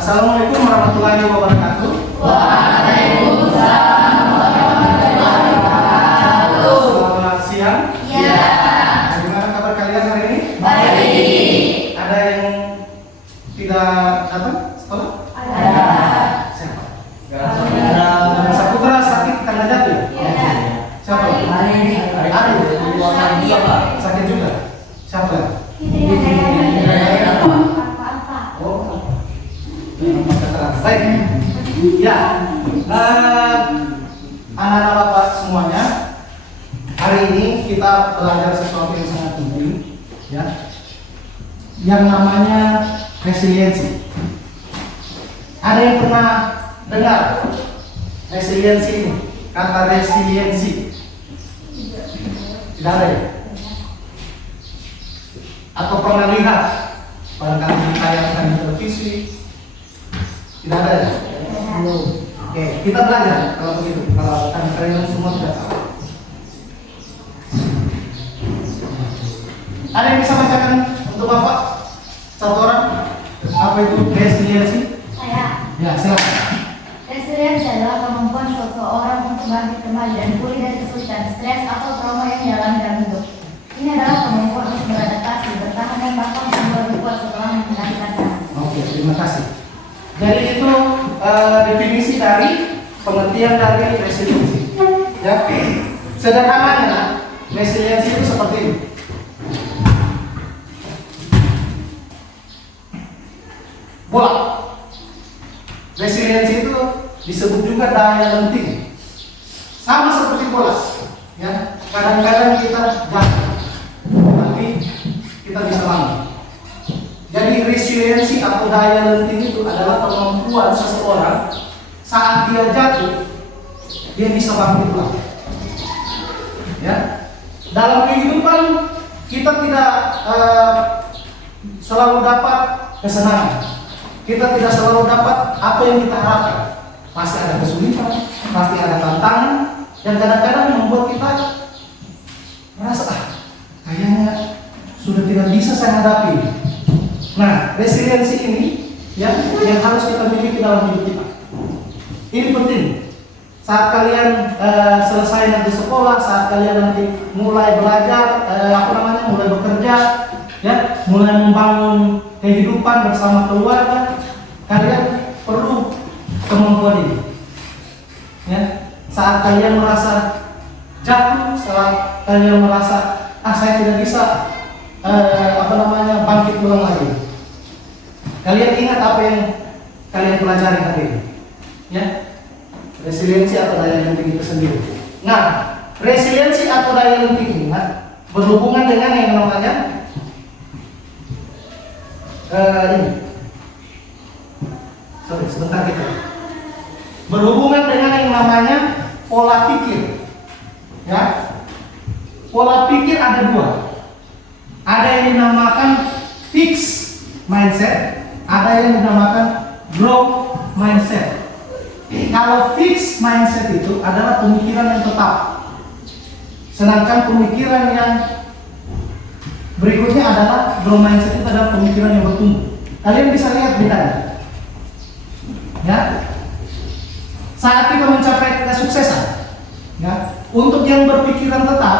Assalamualaikum warahmatullahi wabarakatuh. Waalaikumsalam warahmatullahi wabarakatuh. Selamat siang. Ya. Bagaimana kabar kalian hari ini? Baik. Ada yang tidak datang sekolah? Ada. Siapa? Ada Saputra sakit karena jatuh. Ya. Siapa? Ari. Sakit juga. Siapa? Oh. Baik. Ya. Anak-anak Bapak semuanya, hari ini kita belajar sesuatu yang sangat penting, ya. Yang namanya resiliensi. Ada yang pernah dengar resiliensi ini? Kata resiliensi. Tidak ada ya? Atau pernah lihat? Barangkali ditayangkan di televisi. Tidak ada ya? Oke, kita belajar kalau begitu. Kalau kalian semua tidak tahu. Ada yang bisa bacakan untuk Bapak? Satu orang? Apa itu resiliensi? Saya. Ya, silakan. Resiliensi adalah kemampuan seseorang untuk bangkit kembali dan pulih dari kesulitan, stres atau trauma yang dialami dalam hidup. Ini adalah kemampuan untuk beradaptasi, bertahan dan bahkan sembuh lebih kuat setelah menghadapi tantangan. Oke, terima kasih. Jadi itu definisi dari pengertian dari resiliensi. Ya, sederhananya resiliensi itu seperti ini. Bola. Resiliensi itu disebut juga daya lenting. Sama seperti bola. Ya, kadang-kadang kita jatuh, tapi kita bisa bangun. Jadi resiliensi atau daya lenting itu adalah kemampuan seseorang saat dia jatuh, dia bisa bangkit lagi. Ya, dalam kehidupan kita tidak selalu dapat kesenangan. Kita tidak selalu dapat apa yang kita harapkan. Pasti ada kesulitan, pasti ada tantangan, dan kadang-kadang membuat kita merasa kayaknya sudah tidak bisa saya hadapi. Nah, resiliensi ini yang harus kita miliki dalam hidup kita. Ini penting. Saat kalian selesai nanti sekolah, saat kalian nanti mulai belajar, mulai bekerja, ya, mulai membangun kehidupan bersama keluarga, kalian perlu kemampuan ini. Ya, saat kalian merasa jatuh, saat kalian merasa saya tidak bisa bangkit ulang lagi. Kalian ingat apa yang kalian pelajari hari ini? Ya, resiliensi atau daya lenting itu sendiri. Nah, resiliensi atau daya lenting ini berhubungan dengan yang namanya berhubungan dengan yang namanya pola pikir. Ya, pola pikir ada dua. Ada yang dinamakan fixed mindset, ada yang dinamakan growth mindset. Kalau fixed mindset itu adalah pemikiran yang tetap, sedangkan pemikiran yang berikutnya adalah growth mindset itu adalah pemikiran yang bertumbuh. Kalian bisa lihat bedanya. Ya, saat kita mencapai kesuksesan, ya, untuk yang berpikiran tetap,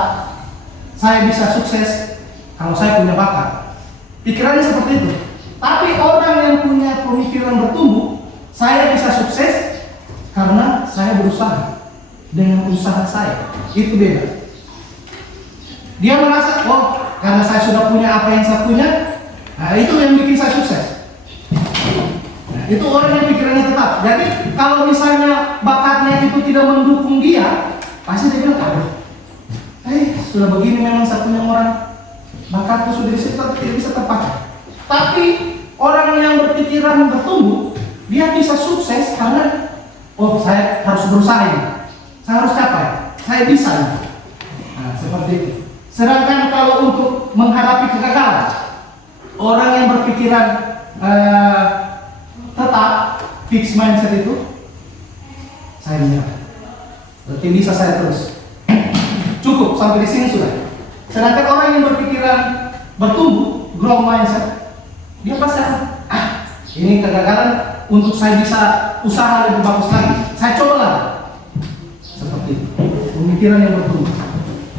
saya bisa sukses kalau saya punya bakat. Pikirannya seperti itu. Tapi orang yang punya pemikiran bertumbuh, saya bisa sukses karena saya berusaha dengan usaha saya. Itu beda. Dia merasa, karena saya sudah punya apa yang saya punya, nah itu yang bikin saya sukses. Nah, itu orang yang pikirannya tetap. Jadi kalau misalnya bakatnya itu tidak mendukung dia, pasti dia bilang, sudah begini memang saya punya orang, bakatku sudah tidak bisa terpakai. Tapi orang yang berpikiran bertumbuh, dia bisa sukses karena saya harus berusaha ini, saya harus capai, saya bisa. Nah, seperti itu. Sedangkan kalau untuk menghadapi kegagalan, orang yang berpikiran tetap fixed mindset itu, saya menyerah. Berarti bisa saya terus. Cukup sampai di sini sudah. Sedangkan orang yang berpikiran bertumbuh, growth mindset, dia pasti akan ini kegagalan, untuk saya bisa usaha lebih bagus lagi. Saya coba lah. Seperti itu. Pemikiran yang bertumbuh.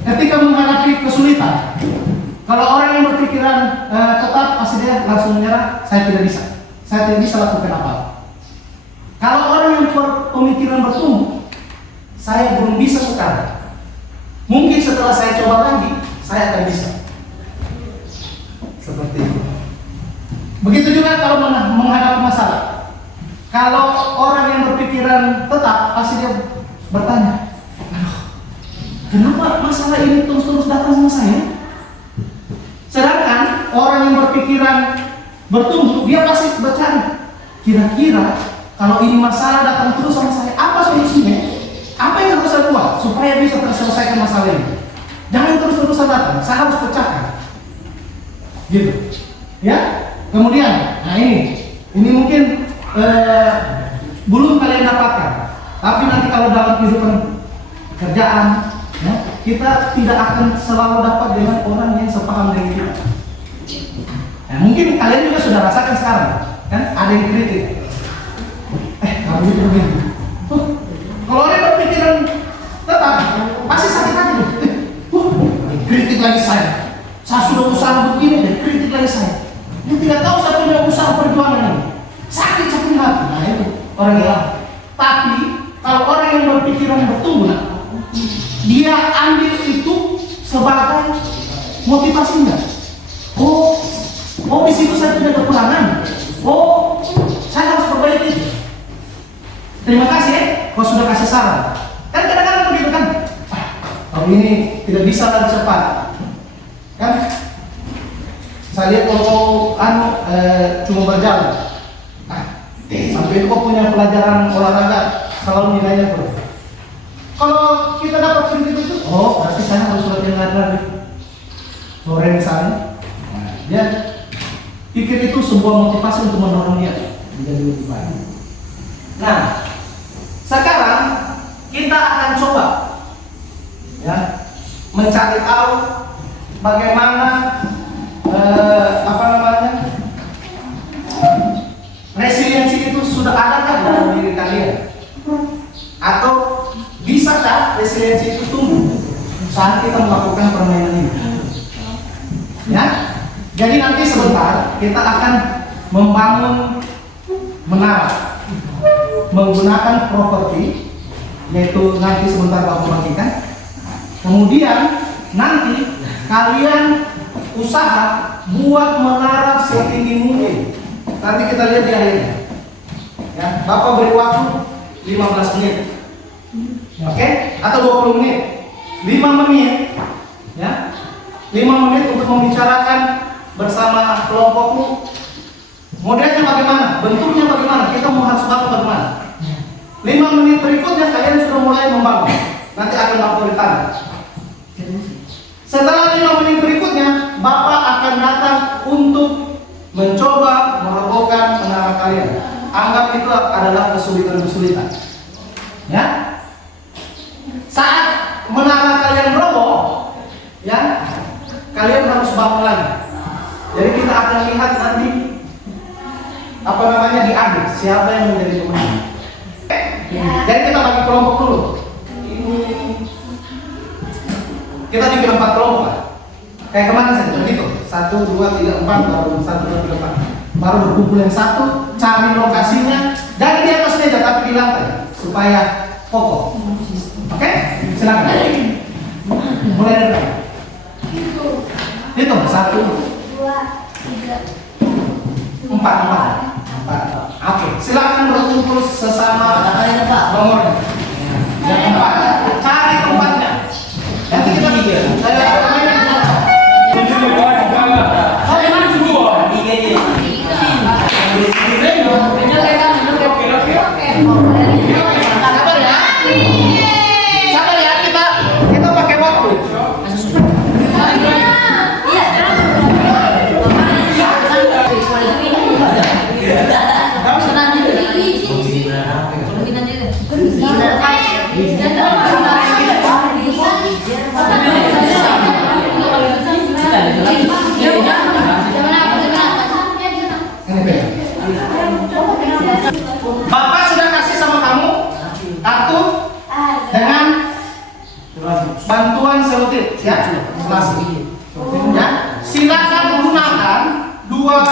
Ketika menghadapi kesulitan, kalau orang yang berpikiran tetap, pasti dia langsung menyerah. Saya tidak bisa. Saya tidak bisa lakukan apa. Kalau orang yang pemikiran bertumbuh, saya belum bisa sekarang. Mungkin setelah saya coba lagi, saya akan bisa. Seperti itu. Begitu juga kalau menghadapi masalah. Kalau orang yang berpikiran tetap, pasti dia bertanya, aduh, kenapa masalah ini terus-terus datang sama saya? Sedangkan orang yang berpikiran bertumbuh, dia pasti bercari, kira-kira kalau ini masalah datang terus sama saya, apa solusinya? Apa yang harus saya buat supaya bisa terselesaikan masalah ini? Jangan terus-terusan datang, saya harus pecahkan. Gitu. Ya. Kemudian, nah ini mungkin belum kalian dapatkan. Tapi nanti kalau dalam kehidupan kerjaan, ya, kita tidak akan selalu dapat dengan orang yang sepaham dengan kita. Nah, mungkin kalian juga sudah rasakan sekarang, kan? Ada yang kritik. Kamu itu begini. Kalau ada berpikiran tetap, pasti sakit hati. Kritik lagi saya. Saya sudah usaha begini dan kritik lagi saya. Dia tidak tahu saya punya usaha perjuangan ini. Sakit hati. Nah itu orang yang. Tapi kalau orang yang berpikiran bertumbuh, dia ambil itu sebagai motivasinya. Oh di situ saya punya kekurangan. Oh, saya harus perbaiki. Terima kasih ya, kau sudah kasih saran. Kan kadang-kadang begitu kan? Kalau ini tidak bisa lagi cepat, kan? Saya lihat kalau cuma berjalan, sampai itu kau punya pelajaran olahraga selalu nilainya berapa. Kalau kita dapat kritik itu, oh berarti saya harus latihan lagi. Sore misalnya, dia pikir itu sebuah motivasi untuk mendorong dia menjadi lebih baik. Nah, sekarang kita akan coba ya mencari tahu bagaimana resiliensi itu sudah adakah dalam diri kalian, atau bisakah resiliensi itu tumbuh saat kita melakukan permainan ini? Ya, jadi nanti sebentar kita akan membangun menara menggunakan properti, yaitu nanti sebentar Bapak bagikan. Kemudian nanti kalian usaha buat menara setinggi mungkin. Nanti kita lihat di akhirnya. Ya, Bapak beri waktu 15 menit. Oke? Atau 20 menit. 5 menit. Ya. 5 menit untuk membicarakan bersama kelompokmu. Modelnya bagaimana? Bentuknya bagaimana? Kita mau harus bangun bagaimana? 5 menit berikutnya kalian sudah mulai membangun. Nanti akan Bapak ditanya. Setelah 5 menit berikutnya, Bapak akan datang untuk mencoba merobohkan menara kalian. Anggap itu adalah kesulitan-kesulitan. Ya. Saat menara kalian roboh, ya, kalian harus bangun lagi. Jadi kita akan lihat nanti di akhir siapa yang menjadi pemenang. Jadi kita bagi kelompok dulu. Ini kita bikin 4 kelompok lah. Kayak kemana saja begitu? 1, 2, 3, 4 baru 1, 2, 3, 4. Baru berkumpul yang satu, cari lokasinya. Jangan di atas meja tapi di lantai supaya kokoh. Oke? Silakan. Mulai dari itu 1, 2, 3, 4. Oke, silakan berkumpul sesama nomornya. Yang 4. Cari tempatnya. Nanti kita pikir. Sabar ya, kita pakai waktu. Bapak sudah kasih sama kamu kartu dengan bantuan selotip, ya, selasi. Ya, silakan gunakan dua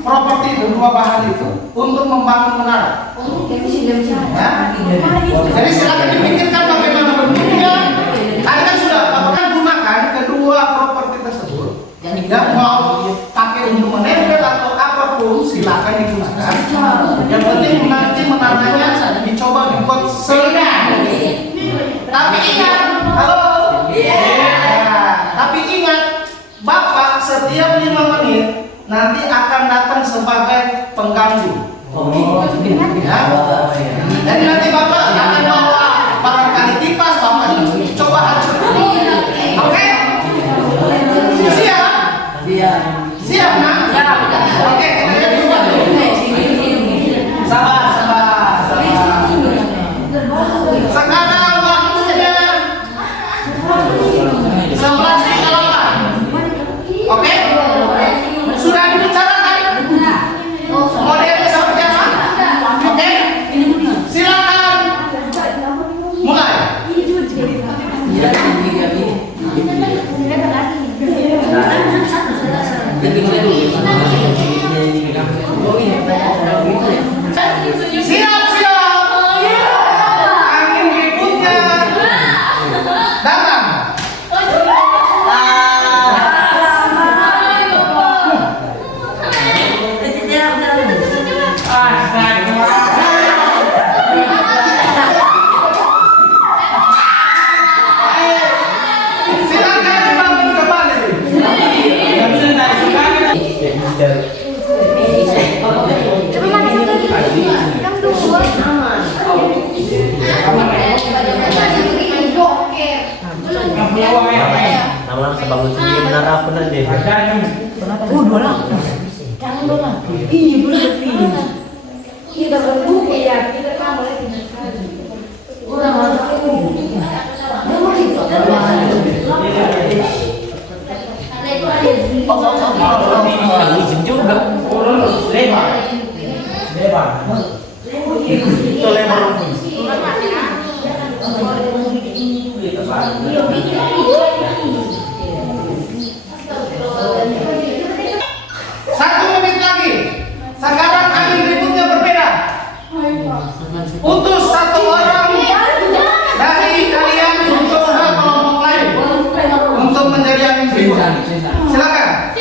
properti itu, dua bahan itu untuk membangun menara. Ya. Jadi silakan dipikirkan bagaimana bentuknya. Tadi kan sudah, Bapak kan gunakan kedua properti tersebut. Ya, mau pakai untuk menempel atau apapun silakan digunakan. Yang penting nanti menaranya dicoba dibuat selebar. Tapi ingat, halo. Tapi ingat, Bapak setiap 5 menit nanti akan datang sebagai pengganggu. Ya. Jadi nanti Bapak akan bawa barangkali kipas, Bapak coba hancurkan. Oke? Siap? Siap, Nak? Oke, kita lihat dulu. Sabar. Sekarang waktunya 11.38. Oke? Sudah dibicarakan? Modelnya seperti apa? Oke? Silakan mulai. Siap. Angin berikutnya datang. Silakan dibangun kembali. Nama sebangun sendiri benar apa nanti? Oh, 2 Jangan 2 Iya, boleh lebih. Kita berbuka ya, kita kan boleh tinggal sekali. Orang Izin juga. Lebar. Itu lebar. Satu menit lagi. Sekarang angin berikutnya berbeda. Utus satu orang dari kalian untuk kelompok lain untuk menjadi angin berikutnya. Silakan.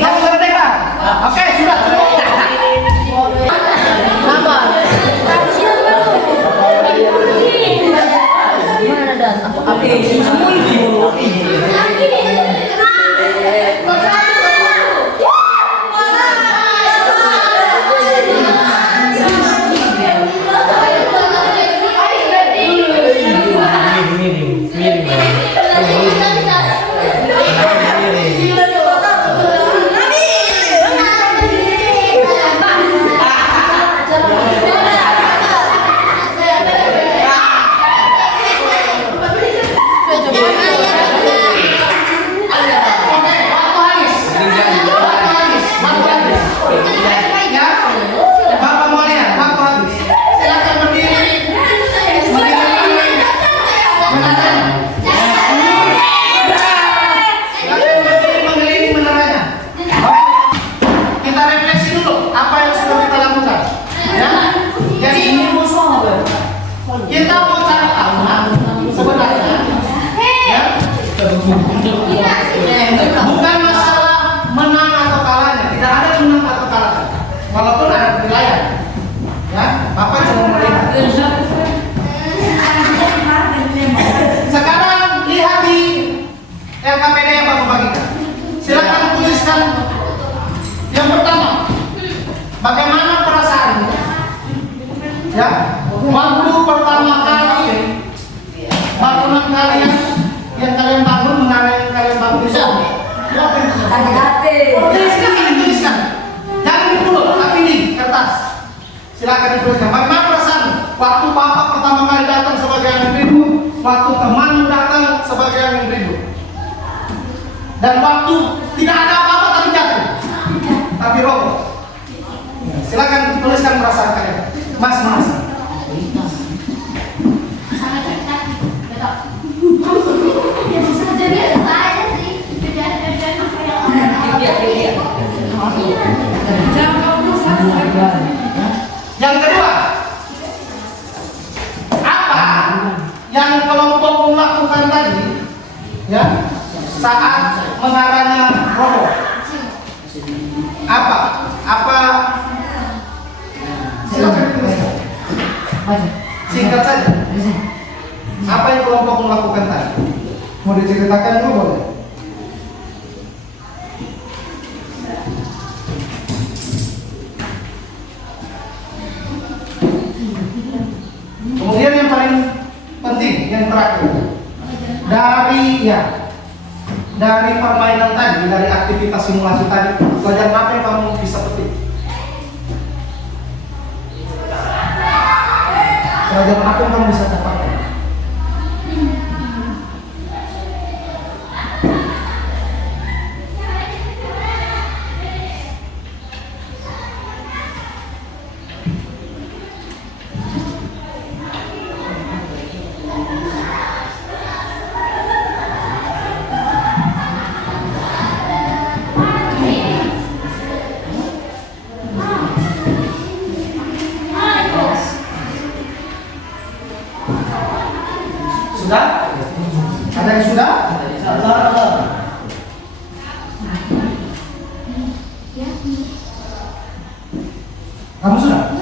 Yang merdeka. Oke, sudah. Bukan masalah menang atau kalahnya, tidak ada menang atau kalah. Walaupun ada penilaian, ya, Bapak cuma melihat. Sekarang lihat di LKPD yang Bapak bagikan. Silakan tuliskan yang pertama, bagaimana perasaanmu? Ya, waktu pertama kali bangunan kalian yang kalian bangun, menara yang kalian bangun itu tuliskan. Jangan ditulis, tapi di kertas. Silakan dituliskan. Bagaimana perasaan waktu Bapak pertama kali datang sebagai angin ribut, waktu teman datang sebagai angin ribut, dan waktu tidak ada apa-apa tapi jatuh, tapi api rokok. Ya, silakan tuliskan perasaan kalian. Mas. Sangat dekat. Betul. Biasa saja sih. Beda-beda apa yang Yang kedua, apa yang kelompok melakukan tadi, ya, saat mengarahnya rokok? Apa? Silakan tuliskan. Singkat saja. Apa yang kelompok melakukan tadi? Mau diceritakan juga boleh. Kemudian yang paling penting, yang terakhir, dari permainan tadi, dari aktivitas simulasi tadi, pelajaran apa yang kamu bisa petik? Pelajaran apa yang kamu bisa dapatkan? Sudah? Ada yang sudah? Kamu sudah?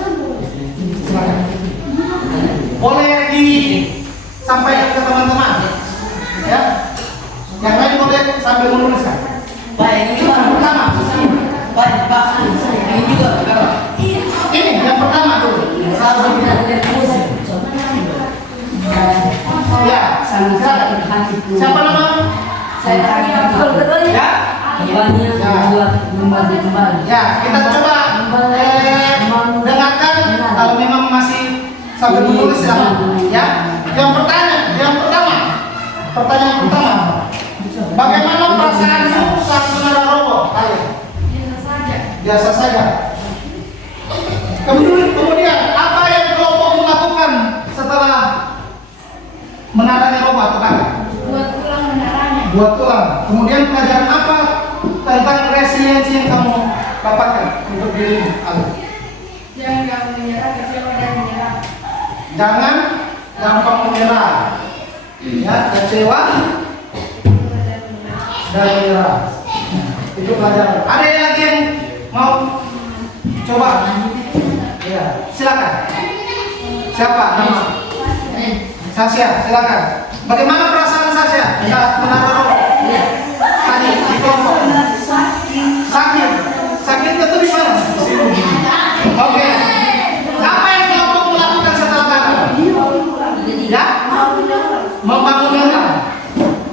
Silakan. Boleh disampaikan ke teman-teman, ya. Yang lain boleh sambil menuliskan. Baik, ini Yang pertama. Baik, Pak. Ini juga. Ini yang pertama dulu. Ya, silakan. Siapa nama? Saya Ya. membuat kembali. Ya, kita coba dengarkan kalau memang masih sampai menulis ya. Yang pertama, bagaimana perasaanmu saat mengenal rokok? Kalian? Biasa saja. Kemudian apa yang kelompokmu lakukan setelah menaranya rokok atau kakak? buat ulang menaranya. Buat ulang. Kemudian pelajaran apa tentang resiliensi yang kamu dapatkan untuk dirimu? Jangan menyerah, kecewa dan menyerah. Jangan gampang menyerah, ya, kecewa dan menyerah. Itu pelajaran. Ada yang lagi yang mau coba? Ya, silakan. Siapa nama? Sasya, silakan. Bagaimana perasaan Sasya saat menara rokok? Tadi di kelompok. Sakit itu di mana? Oke. Apa yang kelompok melakukan setelah gagal? Ya, membangun mental.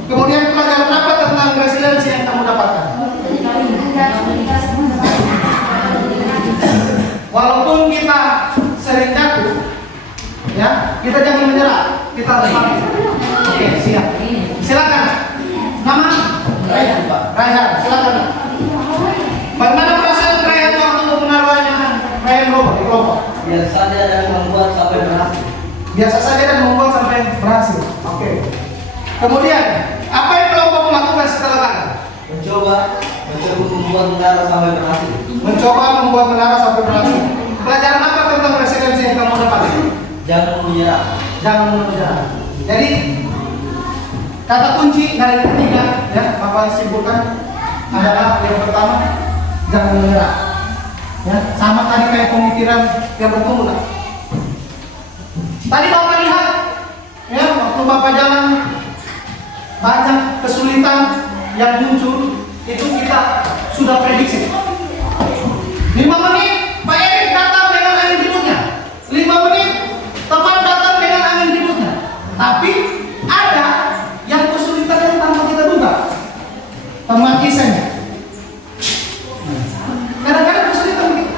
Kemudian pelajaran apa tentang resiliensi yang kamu dapatkan? Walaupun kita sering jatuh, ya, kita jangan menyerah. Kita harus bangkit. Oke, siap. Silakan. Nama? Raihan, Pak. Raihan, silakan. Bagaimana perasaan Raihan waktu menaruhnya Raihan rokok di kelompok? Biasa saja dan membuat sampai berhasil. Biasa saja dan membuat sampai berhasil. Oke. Kemudian, apa yang kelompok melakukan setelah gagal? Mencoba membuat menara sampai berhasil. Mencoba membuat menara sampai berhasil. Pelajaran apa tentang resiliensi yang kamu dapatkan? Jangan menyerah. Jangan menyerah. Jadi kata kunci dari ketiga, ya, Bapak simpulkan adalah yang pertama, jangan menyerah. Ya, sama tadi kayak pemikiran yang bertumbuh lah. Tadi Bapak lihat, ya, waktu Bapak jalan banyak kesulitan yang muncul, itu kita sudah prediksi. 5 menit Pak Erik datang dengan angin ributnya, 5 menit teman datang dengan angin ributnya. Tapi ada yang kesulitan yang tanpa kita duga, teman kisahnya. Kadang-kadang kesulitan begitu,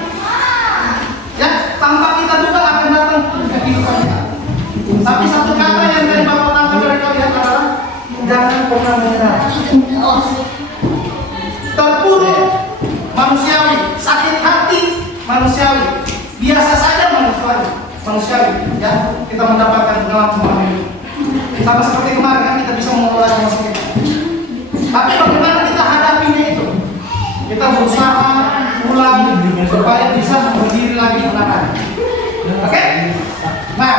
ya, tanpa kita duga akan datang ke kehidupan kita. Tapi satu kata yang dari Bapak tangkap dari kalian adalah jangan pernah menyerah. Terpuruk manusiawi, sakit manusiawi, biasa saja manusiawi, ya kita mendapatkan pengalaman ini. Sama seperti kemarin kan kita bisa mengelola emosi kita. Tapi bagaimana kita hadapinya itu? Kita berusaha ulang supaya bisa berdiri lagi menang. Oke? Nah,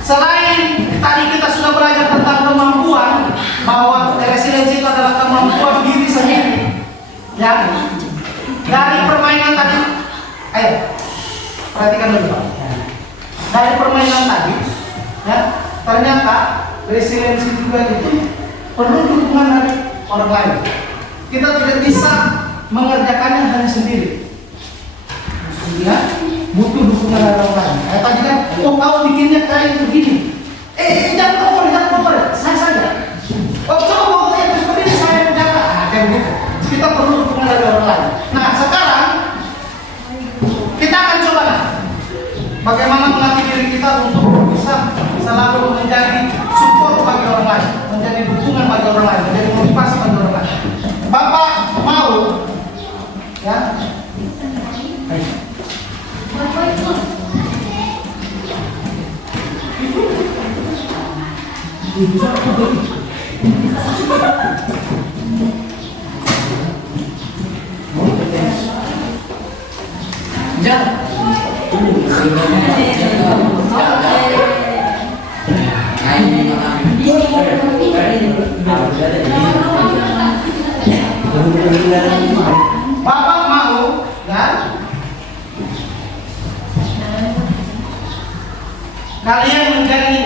selain tadi kita sudah belajar tentang kemampuan, bahwa resiliensi itu adalah kemampuan diri sendiri. Ya, dari permainan tadi, ayo perhatikan dulu Pak. Dari permainan tadi, ya ternyata resiliensi juga itu perlu dukungan dari orang lain. Kita tidak bisa mengerjakannya hanya sendiri. Ya, butuh dukungan dari orang lain. Tadi kan, oh kau bikinnya kayak begini. Jangan kompor, saya saja. Oh coba bawa yang seperti ini saya menjaga. Kayak begitu. Kita perlu dukungan dari orang lain. Nah sekarang kita akan coba bagaimana melatih diri kita untuk bisa selalu menjadi support bagi orang lain, menjadi dukungan bagi orang lain, menjadi motivasi bagi orang lain. Bapak mau, ya? Bapak mau, ya? Kalian menjadi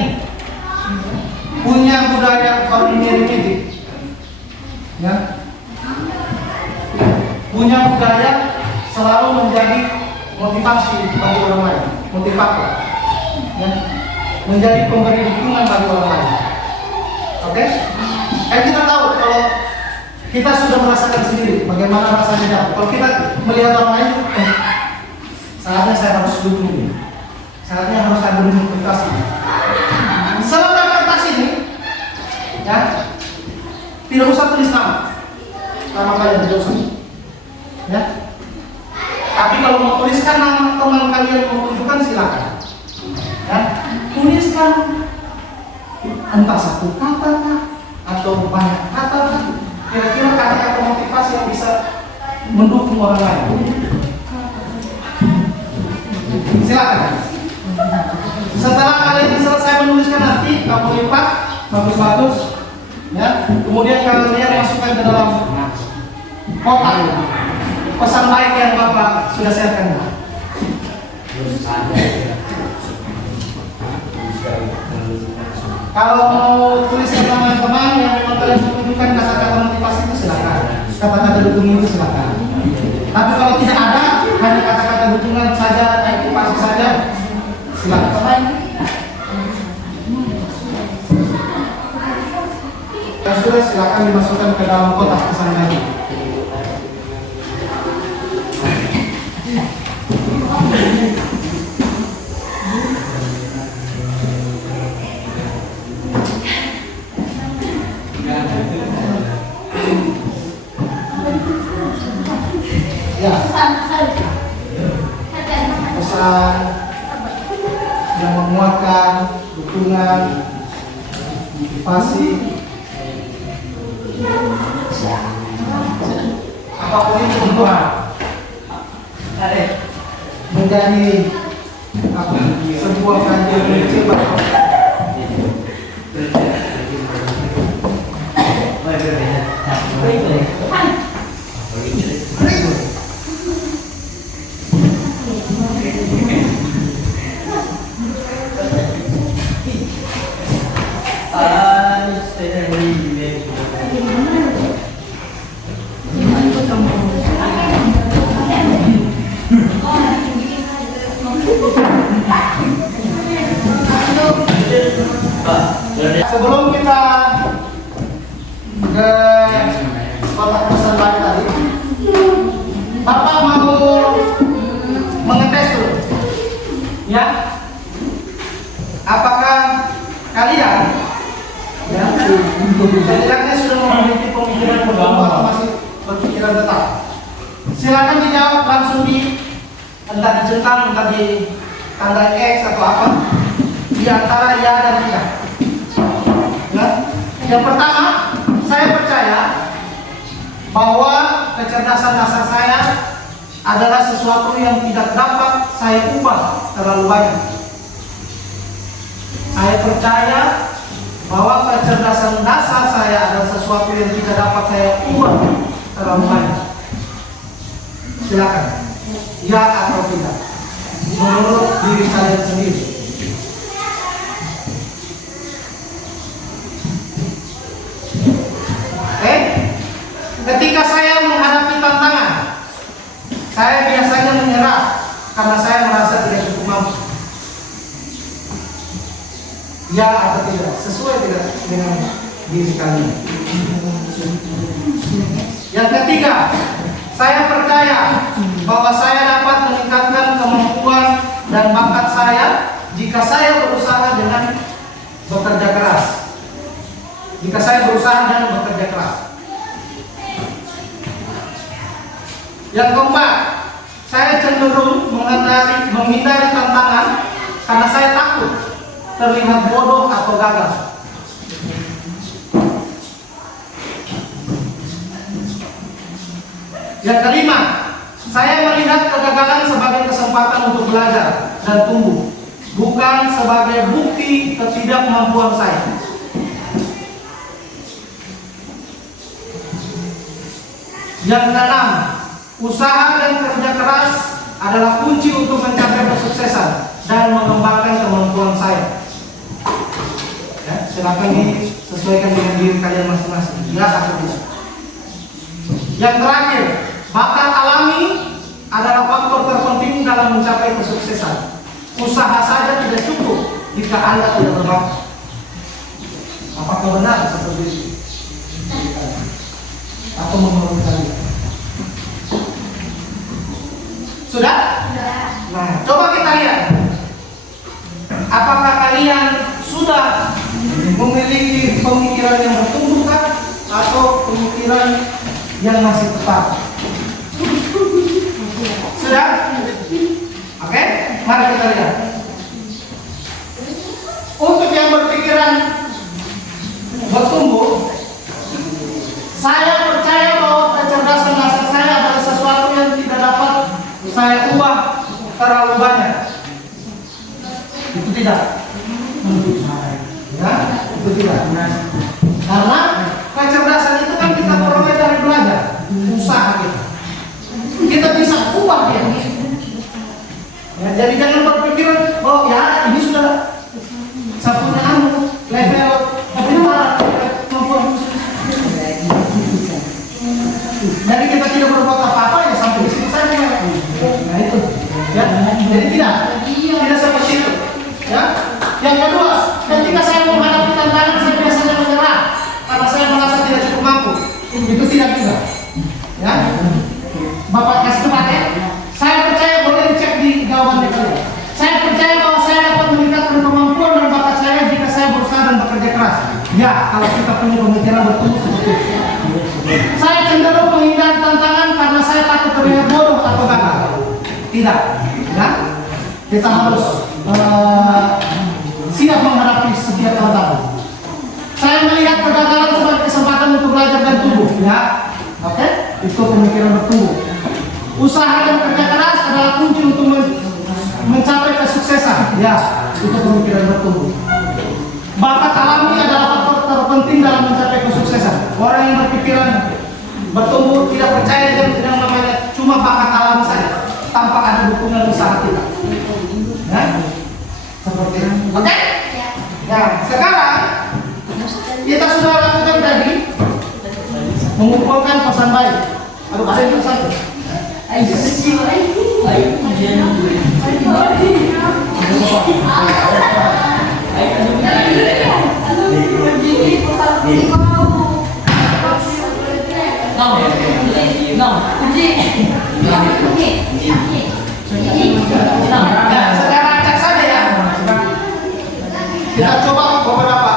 punya budaya ordinary meeting, ya? Punya budaya selalu menjadi motivasi bagi orang lain, motivator, ya? Menjadi pemberi dukungan bagi orang lain. Oke? Kita tahu kalau kita sudah merasakan sendiri bagaimana rasanya. Kalau kita melihat orang lain, saatnya saya harus dukung ini. Saatnya harus ada motivasi. Selama kertas ini, ya, tidak usah tulis nama kalian tidak usah, ya. Tapi kalau mau tuliskan nama teman kalian mau tunjukkan silakan, ya. Tuliskan entah satu kata atau banyak kata, kira-kira kata-kata motivasi yang bisa mendukung orang lain. Silakan. Setelah kalian selesai menuliskan nanti, kamu lipat bagus-bagus, ya. Kemudian kalian masukkan ke dalam kotak pesan baik yang Bapak sudah siapkan. Kalau mau tuliskan teman-teman yang memang kalian butuhkan kata-kata motivasi itu silakan, kata-kata dukung itu silakan. Tapi kalau tidak ada, hanya kata-kata dukungan saja, motivasi saja, silakan. Dan sudah silakan dimasukkan ke dalam kotak pesan tadi. Ya, pesan yang menguatkan, dukungan, motivasi, apapun itu untuk menjadi sebuah kajian kecil. Sebelum kita ke kotak pesan baik tadi, Bapak mau mengetes dulu, ya, apakah kalian, ya, setidaknya sudah memiliki pemikiran berbeda atau masih berpikiran tetap. Silakan dijawab langsung entah dijentang, entah di tanda X atau apa, di antara ya dan tidak. Nah, yang pertama, saya percaya bahwa kecerdasan dasar saya adalah sesuatu yang tidak dapat saya ubah terlalu banyak. Saya percaya bahwa kecerdasan dasar saya adalah sesuatu yang tidak dapat saya ubah terlalu banyak. Silakan, ya atau tidak, menurut diri kalian sendiri. Ketika saya menghadapi tantangan, saya biasanya menyerah karena saya merasa tidak cukup mampu. Ya atau tidak, sesuai tidak dengan diri kalian. Yang ketiga, saya percaya bahwa saya dapat meningkatkan kemampuan dan bakat saya jika saya berusaha dengan bekerja keras. Jika saya berusaha dan bekerja keras. Yang keempat, saya cenderung menghindari tantangan karena saya takut terlihat bodoh atau gagal. Yang kelima, saya melihat kegagalan sebagai kesempatan untuk belajar dan tumbuh, bukan sebagai bukti ketidakmampuan saya. Yang keenam, usaha dan kerja keras adalah kunci untuk mencapai kesuksesan dan mengembangkan kemampuan saya. Ya, silakan disesuaikan dengan diri kalian masing-masing. Ya atau tidak. Yang terakhir, bakat alami adalah faktor terpenting dalam mencapai kesuksesan. Usaha saja tidak cukup jika Anda tidak berbakat. Apakah benar seperti itu? Atau menurut kalian? Sudah? Nah, coba kita lihat. Apakah kalian sudah memiliki pemikiran yang bertumbuh atau pemikiran yang masih tetap? Sudah? Oke, mari kita lihat. Untuk yang berpikiran bertumbuh, saya percaya bahwa kecerdasan dasar saya adalah sesuatu yang tidak dapat saya ubah terlalu banyak. Itu tidak. Ya, itu tidak. Karena kecerdasan itu kan kita peroleh dari belajar, usaha kita. Kita bisa ubah dia. Ya, jadi jangan berpikiran, oh ya ini sudah satunya level kemampuan. Jadi kita tidak berbuat apa-apa ya sampai di situ saja. Nah itu, ya. Jadi tidak seperti itu. Ya. Yang kedua, ketika saya menghadapi tantangan, saya biasanya menyerah karena saya merasa tidak cukup mampu. Itu tidak juga. Ya. Bapak kasih tempat ya. Saya percaya, boleh dicek di jawaban kalian. Saya percaya bahwa saya dapat meningkatkan kemampuan dan bakat saya jika saya berusaha dan bekerja keras. Ya, kalau kita punya pemikiran bertumbuh seperti itu. Saya cenderung menghindari tantangan karena saya takut terlihat bodoh atau gagal. Tidak, ya. Kita harus siap menghadapi setiap tantangan. Saya melihat kegagalan sebagai kesempatan untuk belajar dan tumbuh, ya. Oke, itu pemikiran bertumbuh. Usaha dan kerja keras adalah kunci untuk mencapai kesuksesan, ya. Itu pemikiran bertumbuh. Bakat alami adalah faktor terpenting dalam mencapai kesuksesan. Orang yang berpikiran bertumbuh tidak percaya dengan yang namanya cuma bakat alam saja, tanpa ada dukungan usaha kita. Ya, seperti itu. Oke? Ya, sekarang kita sudah lakukan tadi mengumpulkan pesan baik. Aduh, ada yang pesan. Sekarang cek saja ya. Kita coba beberapa.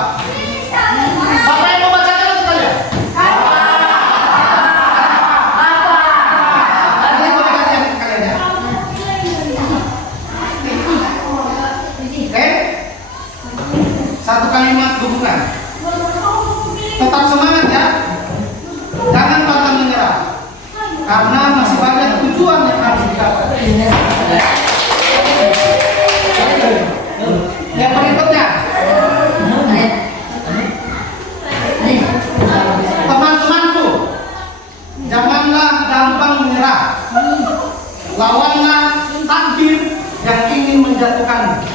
Bapak yang membacakan atau kalian? Apa? lawanlah takdir yang ingin menjatuhkan.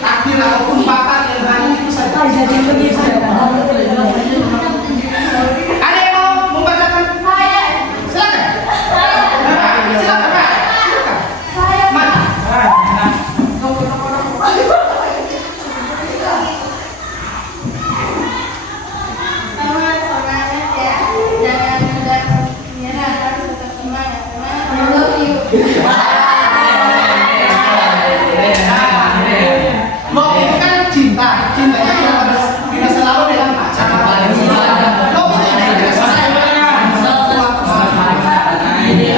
Takdir ataupun bakat yang hanya itu saja. Ada yang mau membacakan? Silakan. Silakan. Mana? Love itu kan cinta, cintanya tidak selalu dengan pacar. Love itu tidak selalu.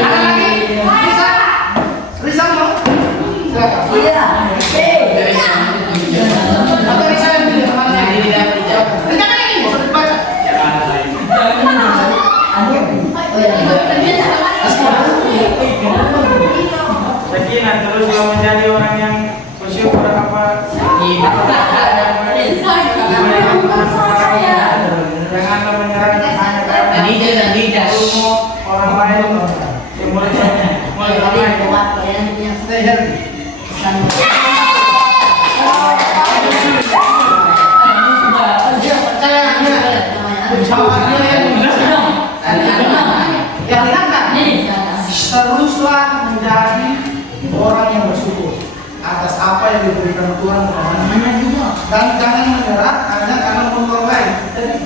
Ada lagi? Rizal mau? Silakan. Atau Rizal yang pilih kemana? Rizal kan ini sudah dibaca. Sakinah terus juga menjadi orang yang bersyukur apa janganlah menyerahkan hanya kepada ilmu orang lain yang mulai Stay healthy. Yang diangkat teruslah menjadi orang yang bersyukur atas apa yang diberikan Tuhan kepada dan jangan menyerah hanya karena faktor lain.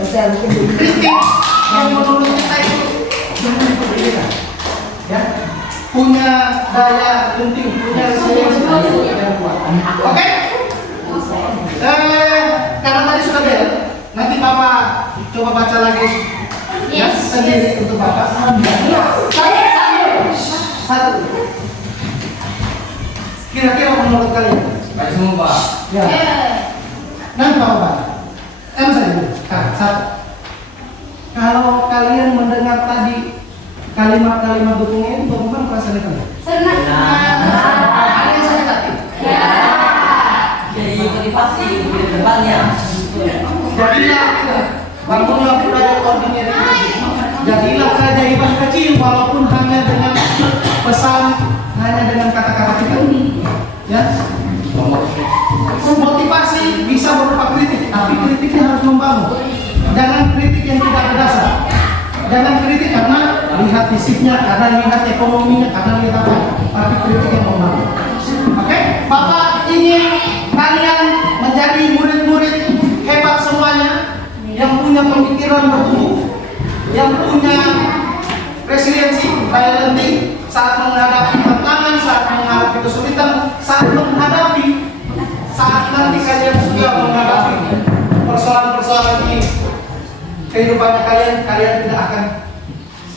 Kritik yang menurut kita itu jangan berbeda, ya, punya daya genting, punya resiliensi yang kuat. Oke? Karena tadi sudah bel, nanti Bapak coba baca lagi. Ya, sendiri untuk Bapak. Satu. Kira-kira menurut kalian? Baik semua Pak. Ya. Nanti Bapak. Saya dulu. Satu. Kalau kalian mendengar tadi kalimat-kalimat dukungnya itu bagaimana perasaan kalian? Senang. Ada yang sakit hati? Jadi motivasi di depannya. Jadilah bangunlah budaya ordinary. Jadilah keajaiban kecil walaupun hanya dengan pesan, hanya dengan kata-kata kita. Ya. Motivasi bisa berupa kritik, tapi kritiknya harus membangun. Jangan kritik yang tidak berdasar. Jangan kritik karena lihat fisiknya, karena lihat ekonominya, karena lihat apa. Tapi kritik yang membangun. Oke? Bapak ingin kalian menjadi murid-murid hebat semuanya, yang punya pemikiran bertumbuh, yang punya resiliensi, daya lenting saat menghadapi tantangan, saat menghadapi kesulitan, saat nanti kalian sudah menghadapi persoalan-persoalan di kehidupan kalian tidak akan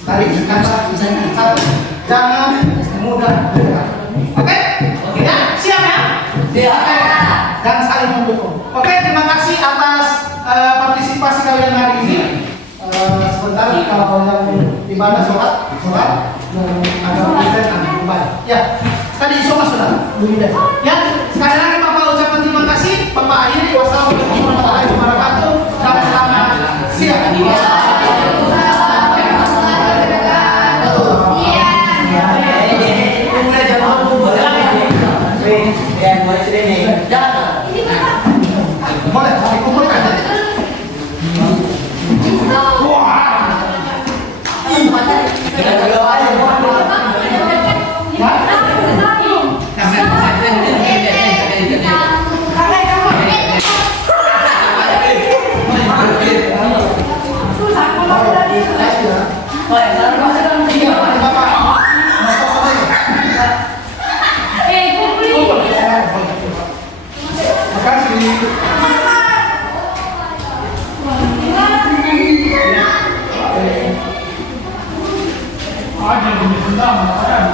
tarik kata satu, jangan mudah menyerah. Oke? Ya, siap ya? Oke. Dan saling mendukung. Oke, terima kasih atas partisipasi kalian hari ini. Sebentar kalau yang di mana sholat dan ada present kembali. Ya, tadi sholat sudah belum deh. Ya, sekali lagi Bapak ucapkan terima kasih. Bapak akhiri wassalamualaikum warahmatullahi wabarakatuh dan selamat siang. Boleh, dikumpulkan. Terima kasih.